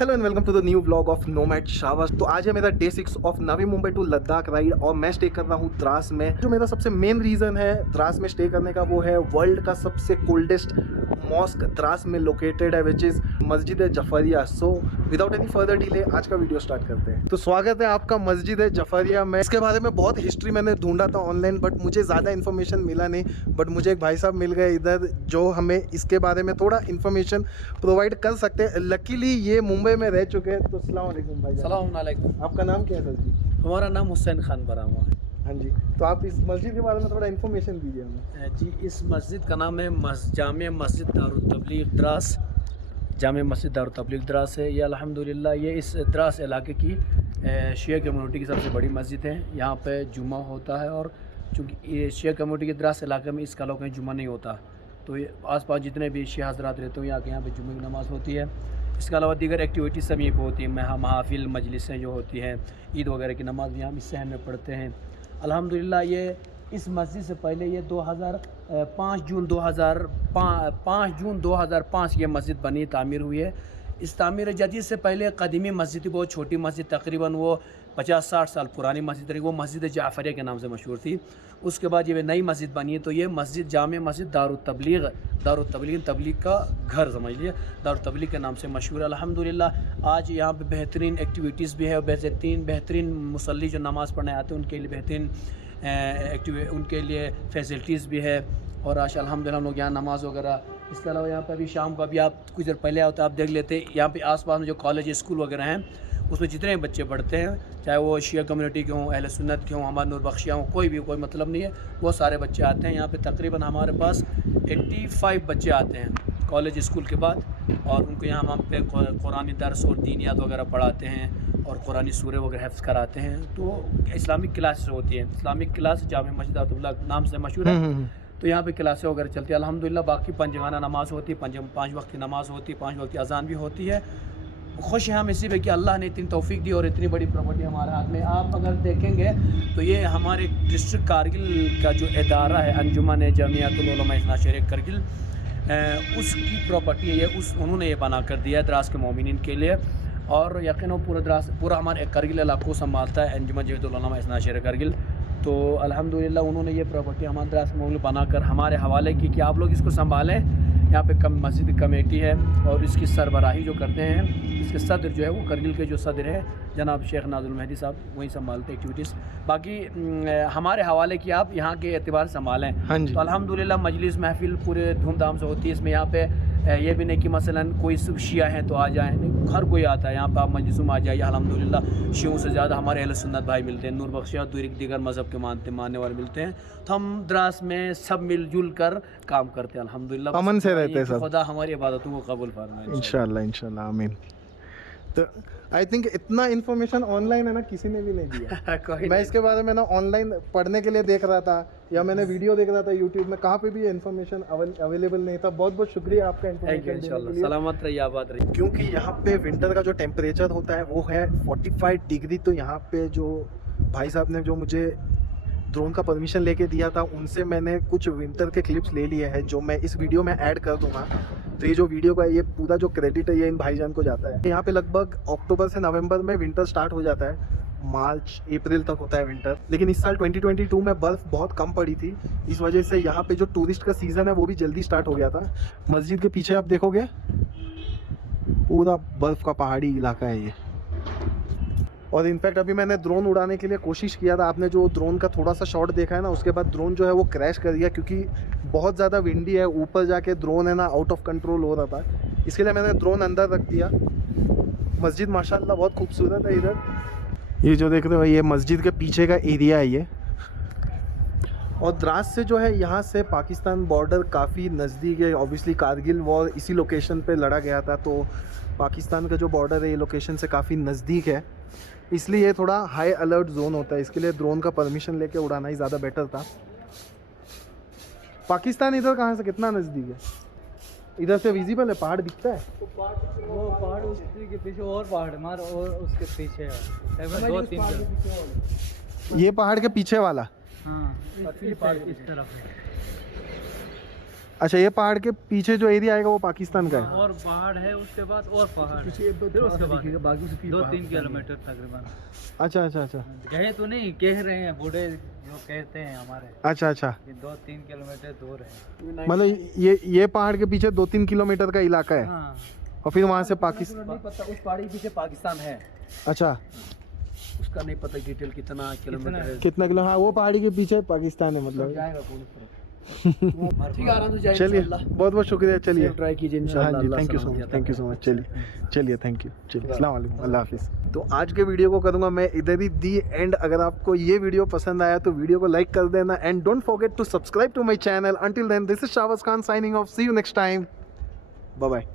Hello and welcome to the new vlog of nomad Shahbaz. तो आज है मेरा day 6 of Navi Mumbai to Ladakh ride और मैं स्टे कर रहा हूँ द्रास में। जो मेरा सबसे मेन रीज़न है द्रास में स्टे करने का वो है वर्ल्ड का सबसे कोल्डेस्ट मॉस्क द्रास में लोकेटेड है which is Masjid Jafaria. So without any further delay आज का वीडियो स्टार्ट करते हैं। तो स्वागत है आपका मस्जिद जफरिया में। इसके बारे में बहुत हिस्ट्री मैंने ढूंढा था ऑनलाइन बट मुझे ज़्यादा इन्फॉर्मेशन मिला नहीं। बट मुझे एक भाई साहब मिल गए इधर जो हमें इसके बारे में थोड़ा इन्फॉर्मेशन प्रोवाइड कर सकते हैं। लकीली ये मुंबई में रह चुके हैं। तो अस्सलाम वालेकुम भाई। सलाम वालेकुम। आपका नाम क्या है सर जी? हमारा नाम हुसैन खान बरामा है। हाँ जी, तो आप इस मस्जिद के बारे में थोड़ा इन्फॉर्मेशन दीजिए हमें। जी, इस मस्जिद का नाम है जामिया मस्जिद दारुल तबलीग द्रास। जामिया मस्जिद दारुल तबलीग द्रास है। ये अल्हम्दुलिल्लाह ये इस द्रास इलाके की शिया कम्युनिटी की सबसे बड़ी मस्जिद है। यहाँ पे जुमा होता है और चूँकि ये शिया कम्युनिटी के द्रास इलाके में इसका कहीं जुमा नहीं होता, तो ये आसपास जितने भी शिया हज़रात रहते हैं यहाँ पे जुमे की नमाज़ होती है। इसके अलावा दीगर एक्टिविटीज़ सब यहीं पर होती हैं। महाफिल मजलिसें जो होती हैं, ईद वगैरह की नमाज़ भी हम इस शहर में पढ़ते हैं अल्हम्दुलिल्लाह। ये इस मस्जिद से पहले ये 5 जून 2005 ये मस्जिद बनी, तामीर हुई है। इस तामीर जदीद से पहले कदीमी मस्जिद थी, बहुत छोटी मस्जिद, तकरीबन वो 50-60 साल पुरानी मस्जिद रही। वो मस्जिद जाफरिया के नाम से मशहूर थी। उसके बाद ये नई मस्जिद बनी है, तो ये मस्जिद जामिया मस्जिद दारुल तबलीग तबलीग का घर समझ लिए, दारुल तबलीग के नाम से मशहूर है अल्हम्दुलिल्लाह। आज यहाँ पे बेहतरीन एक्टिविटीज़ भी है और बेहतरीन मुसल्ली जो नमाज़ पढ़ने आते हैं उनके लिए बेहतरीन उनके लिए फैसिलिटीज़ भी है। और आज अल्हम्दुलिल्लाह हम लोग यहाँ नमाज़ वगैरह, इसके अलावा यहाँ पर भी शाम को अभी आप कुछ देर पहले आओ तो आप देख लेते यहाँ पे आसपास में जो कॉलेज स्कूल वगैरह हैं उसमें जितने बच्चे पढ़ते हैं, चाहे वो शिया कम्युनिटी के हों, अहले सुन्नत के हों, हमारे नूर बख्शिया हों, कोई मतलब नहीं है, वो सारे बच्चे आते हैं यहाँ पे। तकरीबन हमारे पास 85 बच्चे आते हैं कॉलेज स्कूल के बाद, और उनको यहाँ हम पे कुरानी दर्स और दीनियात वगैरह पढ़ाते हैं और कुरानी सूरे वगैरह हिफ्ज़ कराते हैं। तो इस्लामिक क्लासेस होती हैं, इस्लामिक क्लास जामिया मस्जिद दारुल नाम से मशहूर है। तो यहाँ पे क्लासें वगैरह चलती है अल्हम्दुलिल्लाह। बाकी पंजगाना नमाज़ होती है, 5 वक्त की नमाज़ होती है, 5 वक्त की अजान भी होती है। खुश हैं हम इसी पे कि अल्लाह ने इतनी तौफीक दी और इतनी बड़ी प्रॉपर्टी हमारे हाथ में। आप अगर देखेंगे तो ये हमारे डिस्ट्रिक्ट कारगिल का जो इदारा है अंजुमन जमीयतुल उलमा इस्ना शरीक करगिल, उसकी प्रॉपर्टी है ये, उन्होंने ये बना कर दिया है द्रास के मोमिनीन के लिए। और यकीन पूरा हमारे करगिल इलाक़ों संभालता है अंजुमन जमीयतुल उलमा इस्ना शरीक करगिल। तो अल्हम्दुलिल्लाह उन्होंने ये प्रॉपर्टी हमारे द्रास में बनाकर हमारे हवाले की कि आप लोग इसको संभालें। यहाँ पे मस्जिद कमेटी है और इसकी सरबराही जो करते हैं, इसके सदर जो है वो करगिल के जो सदर है जनाब शेख नाजुल मेहदी साहब, वही संभालते एक्टिविटीज़। बाकी हमारे हवाले की आप यहाँ के एतबार संभालें। हाँ जी। तो अल्हम्दुलिल्लाह मजलिस महफिल पूरे धूमधाम से होती है। इसमें यहाँ पे ये भी नहीं कि मसलन कोई शिया है तो आ जाए, नहीं, हर कोई आता है यहाँ पे, आप मजलिसों में आ जाइए अल्हम्दुलिल्लाह। शियों से ज़्यादा हमारे अहले सुन्नत भाई मिलते हैं, नूर बख्शिया दीगर मज़हब के मानने वाले मिलते हैं। तो हम द्रास में सब मिलजुल कर काम करते हैं अल्हम्दुलिल्लाह, अमन से रहते हैं सब। खुदा हमारी इबादतों को कबूल फरमाए इंशाल्लाह आमीन। तो आई थिंक इतना इन्फॉर्मेशन ऑनलाइन है ना किसी ने भी नहीं दिया। मैं इसके बारे में ना ऑनलाइन पढ़ने के लिए देख रहा था या मैंने वीडियो देख रहा था यूट्यूब में, कहाँ पे भी इन्फॉर्मेशन अवेलेबल नहीं था। बहुत बहुत शुक्रिया आपका इन्फॉर्मेशन देने के लिए। सलामत रहिए, आबाद रहिए। क्योंकि यहाँ पे विंटर का जो टेम्परेचर होता है वो है 45 डिग्री। तो यहाँ पे जो भाई साहब ने जो मुझे ड्रोन का परमिशन लेके दिया था उनसे मैंने कुछ विंटर के क्लिप्स ले लिए हैं जो मैं इस वीडियो में ऐड कर दूंगा। तो ये जो वीडियो का ये पूरा जो क्रेडिट है ये इन भाईजान को जाता है। यहाँ पे लगभग अक्टूबर से नवंबर में विंटर स्टार्ट हो जाता है, मार्च अप्रैल तक होता है विंटर। लेकिन इस साल 2022 में बर्फ़ बहुत कम पड़ी थी, इस वजह से यहाँ पे जो टूरिस्ट का सीज़न है वो भी जल्दी स्टार्ट हो गया था। मस्जिद के पीछे आप देखोगे पूरा बर्फ़ का पहाड़ी इलाका है ये। और इनफैक्ट अभी मैंने ड्रोन उड़ाने के लिए कोशिश किया था, आपने जो ड्रोन का थोड़ा सा शॉट देखा है ना, उसके बाद ड्रोन जो है वो क्रैश कर गया क्योंकि बहुत ज़्यादा विंडी है, ऊपर जाके ड्रोन है ना आउट ऑफ कंट्रोल हो रहा था। इसके लिए मैंने ड्रोन अंदर रख दिया। मस्जिद माशाल्लाह बहुत खूबसूरत है। इधर ये जो देख रहे हो ये मस्जिद के पीछे का एरिया है ये। और द्रास से जो है यहाँ से पाकिस्तान बॉर्डर काफ़ी नज़दीक है। ऑब्वियसली कारगिल वॉर इसी लोकेशन पे लड़ा गया था, तो पाकिस्तान का जो बॉर्डर है ये लोकेशन से काफ़ी नज़दीक है, इसलिए ये थोड़ा हाई अलर्ट जोन होता है। इसके लिए ड्रोन का परमिशन लेके उड़ाना ही ज़्यादा बेटर था। पाकिस्तान इधर कहाँ से कितना नज़दीक है? इधर से विजिबल है, पहाड़ दिखता है। वो पहाड़ उसके पीछे और पहाड़ मार और उसके पीछे है 2-3। ये पहाड़ के पीछे वाला? हाँ, पहाड़ इस तरफ है। अच्छा, ये पहाड़ के पीछे जो एरिया आएगा वो पाकिस्तान का है? और पहाड़ है, उसके बाद और पहाड़ है, फिर उसके बाद 2-3 किलोमीटर तकरीबन। अच्छा अच्छा अच्छा गए तो नहीं, कह रहे हैं बूढ़े जो कहते हैं हमारे, अच्छा अच्छा। कि 2-3 किलोमीटर दूर है। मतलब ये पहाड़ के पीछे 2-3 किलोमीटर का इलाका है हाँ, और फिर वहाँ से पाकिस्तान। नहीं पता उस पहाड़ी के पीछे पाकिस्तान है, अच्छा, उसका नहीं पता डिटेल कितना किलोमीटर है। कितना किलो? हाँ, वो पहाड़ी के पीछे पाकिस्तान है मतलब। जाएगा कौन ठीक है, आराम से जाएंगे चलिए, इंशाल्लाह। बहुत बहुत शुक्रिया। चलिए, ट्राई कीजिए हाँ इंशाल्लाह। जी, अल्लाह थैंक यू सो सलामती मच, अता थैंक यू सो फरमाए। मच। चलिए चलिए, थैंक यू। चलिए, अस्सलाम वालेकुम, अल्लाह हाफिज़। तो आज के वीडियो को करूँगा मैं इधर ही दी एंड। अगर आपको ये वीडियो पसंद आया तो वीडियो को लाइक कर देना and don't forget to subscribe to my channel. Until then, this is Shahbaz Khan signing off. See you next time, bye bye.